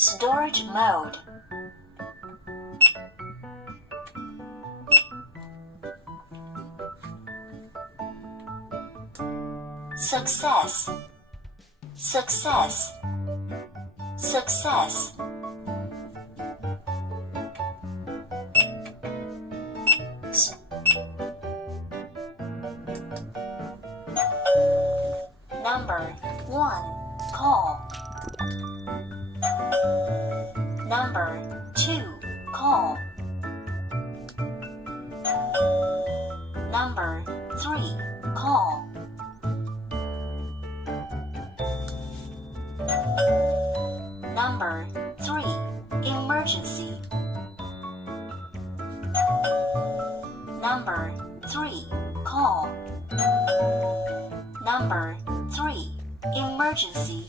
Storage mode. Success. Success. Success. Number 1, call. Number 2, call. Number 3, call. Number 3, emergency. Number 3, call. Number 3, emergency.